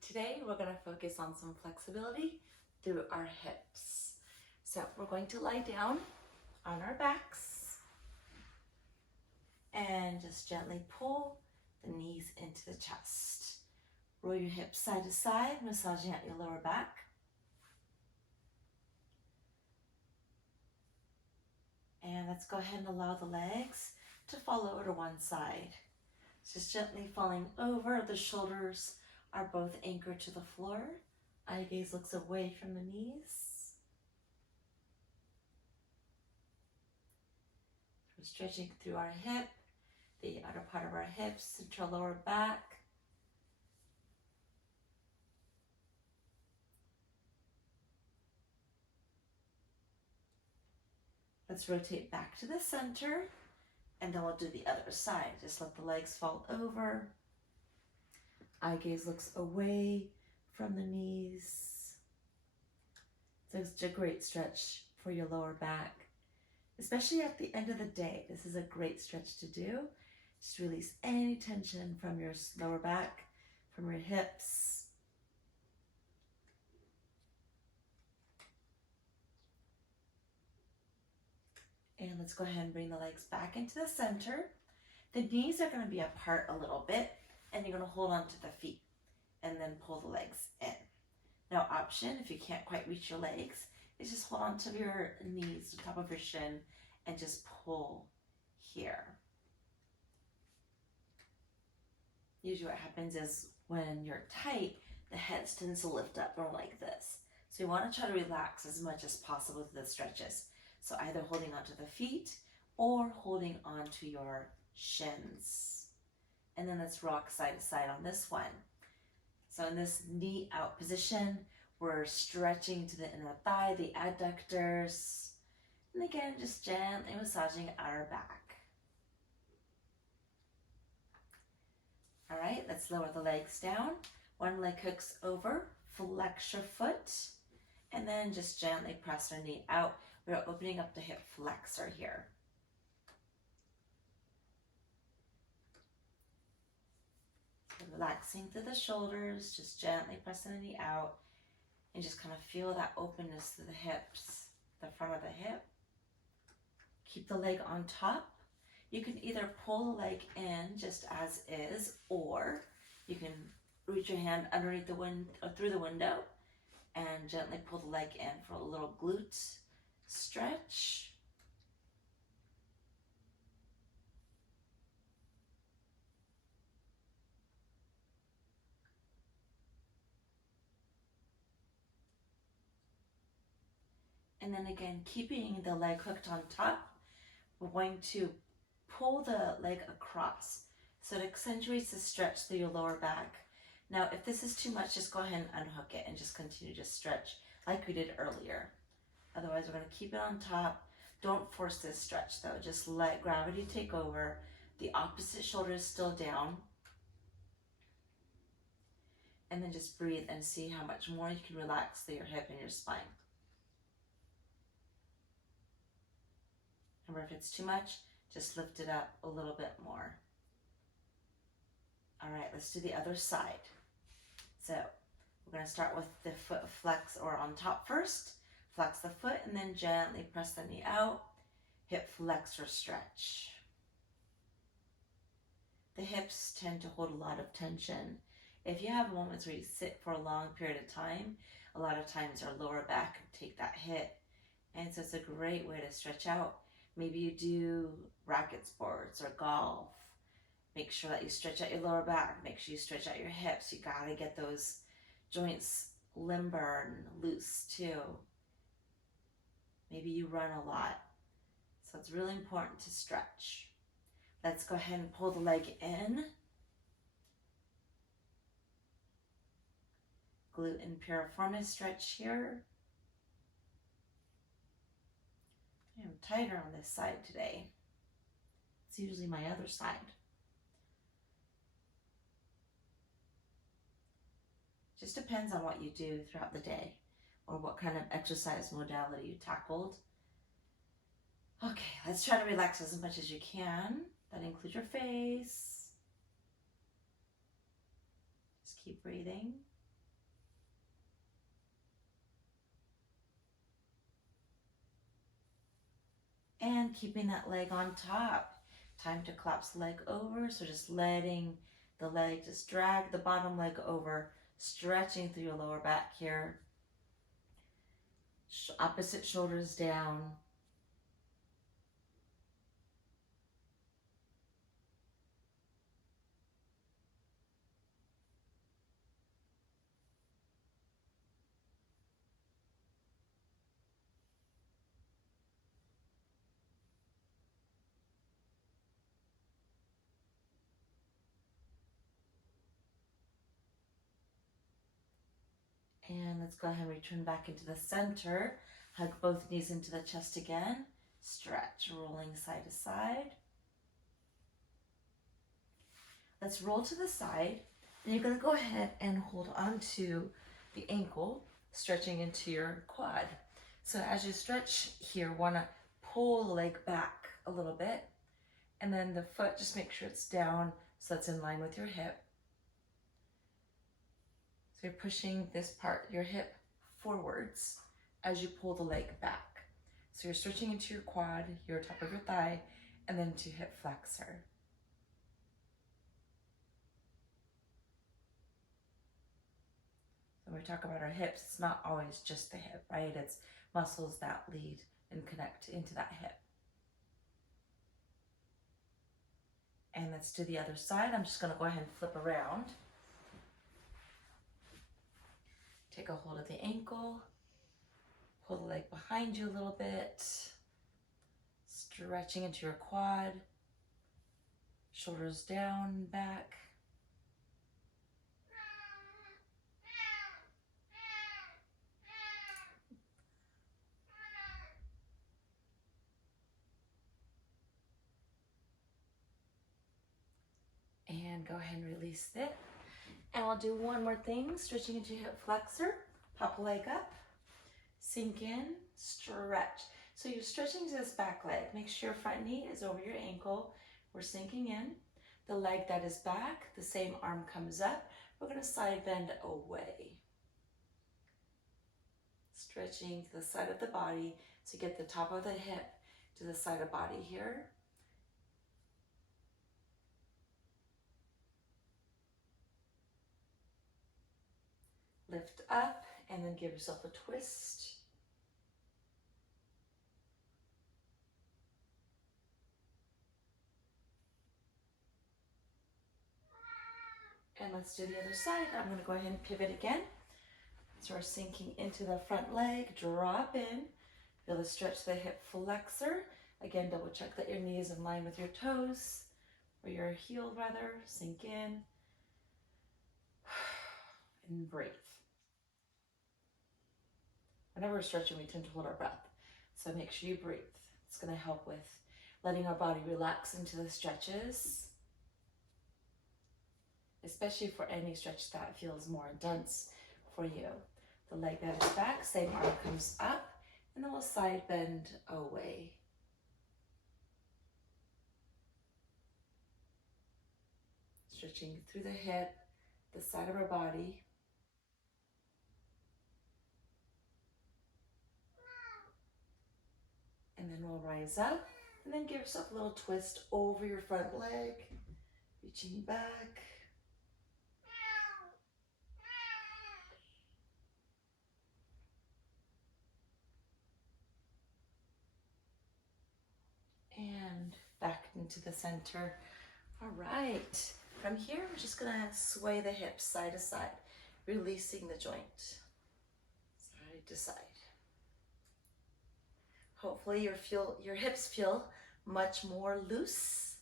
Today we're going to focus on some flexibility through our hips. So we're going to lie down on our backs and just gently pull the knees into the chest. Roll your hips side to side, massaging out your lower back. And let's go ahead and allow the legs to fall over to one side. Just gently falling over, the shoulders are both anchored to the floor. Eye gaze looks away from the knees. We're stretching through our hip, the outer part of our hips, into our lower back. Let's rotate back to the center, and then we'll do the other side. Just let the legs fall over. Eye gaze looks away from the knees. So it's a great stretch for your lower back, especially at the end of the day. This is a great stretch to do. Just release any tension from your lower back, from your hips. And let's go ahead and bring the legs back into the center. The knees are going to be apart a little bit, and you're going to hold on to the feet and then pull the legs in. Now, option, if you can't quite reach your legs, is just hold on to your knees, the top of your shin, and just pull here. Usually what happens is when you're tight, the head tends to lift up more like this. So you want to try to relax as much as possible with the stretches. So either holding onto the feet or holding onto your shins. And then let's rock side to side on this one. So in this knee out position, we're stretching to the inner thigh, the adductors. And again, just gently massaging our back. All right, let's lower the legs down. One leg hooks over, flex your foot, and then just gently press our knee out. We're opening up the hip flexor here. Relaxing through the shoulders, just gently pressing the knee out, and just kind of feel that openness through the hips, the front of the hip. Keep the leg on top. You can either pull the leg in just as is, or you can reach your hand underneath the wind or through the window and gently pull the leg in for a little glute stretch. And then again, keeping the leg hooked on top, we're going to pull the leg across. So it accentuates the stretch through your lower back. Now, if this is too much, just go ahead and unhook it and just continue to stretch like we did earlier. Otherwise, we're going to keep it on top. Don't force this stretch though. Just let gravity take over. The opposite shoulder is still down. And then just breathe and see how much more you can relax through your hip and your spine. Remember, if it's too much, just lift it up a little bit more. All right, let's do the other side. So we're going to start with the foot flex or on top first. Flex the foot and then gently press the knee out. Hip flexor stretch. The hips tend to hold a lot of tension. If you have moments where you sit for a long period of time, a lot of times our lower back can take that hit. And so it's a great way to stretch out. Maybe you do racket sports or golf. Make sure that you stretch out your lower back. Make sure you stretch out your hips. You gotta get those joints limber and loose too. Maybe you run a lot. So it's really important to stretch. Let's go ahead and pull the leg in. Glute and piriformis stretch here. I'm tighter on this side today. It's usually my other side. Just depends on what you do throughout the day or what kind of exercise modality you tackled. Okay, let's try to relax as much as you can. That includes your face. Just keep breathing. And keeping that leg on top. Time to collapse the leg over. So just letting the leg just drag the bottom leg over, stretching through your lower back here. Opposite shoulders down. And let's go ahead and return back into the center. Hug both knees into the chest again. Stretch, rolling side to side. Let's roll to the side. And you're going to go ahead and hold on to the ankle, stretching into your quad. So as you stretch here, want to pull the leg back a little bit. And then the foot, just make sure it's down so that's in line with your hip. So you're pushing this part, your hip, forwards as you pull the leg back. So you're stretching into your quad, your top of your thigh, and then to hip flexor. So when we talk about our hips, it's not always just the hip, right? It's muscles that lead and connect into that hip. And let's do the other side. I'm just gonna go ahead and flip around. Take a hold of the ankle, pull the leg behind you a little bit, stretching into your quad, shoulders down, back. And go ahead and release it. And we'll do one more thing, stretching into hip flexor, pop a leg up, sink in, stretch. So you're stretching to this back leg. Make sure your front knee is over your ankle. We're sinking in. The leg that is back, the same arm comes up. We're gonna side bend away. Stretching to the side of the body to get the top of the hip to the side of body here. Lift up and then give yourself a twist. And let's do the other side. I'm going to go ahead and pivot again. So we're sinking into the front leg, drop in. Feel the stretch the hip flexor. Again, double check that your knee is in line with your toes, or your heel rather. Sink in and breathe. Whenever we're stretching, we tend to hold our breath. So make sure you breathe. It's going to help with letting our body relax into the stretches, especially for any stretch that feels more intense for you. The leg that is back, same arm comes up, and then we'll side bend away. Stretching through the hip, the side of our body. And then we'll rise up, and then give yourself a little twist over your front leg, reaching back. And back into the center. All right, from here, we're just gonna sway the hips side to side, releasing the joint, side to side. Hopefully your hips feel much more loose.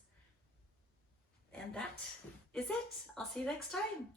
And that is it. I'll see you next time.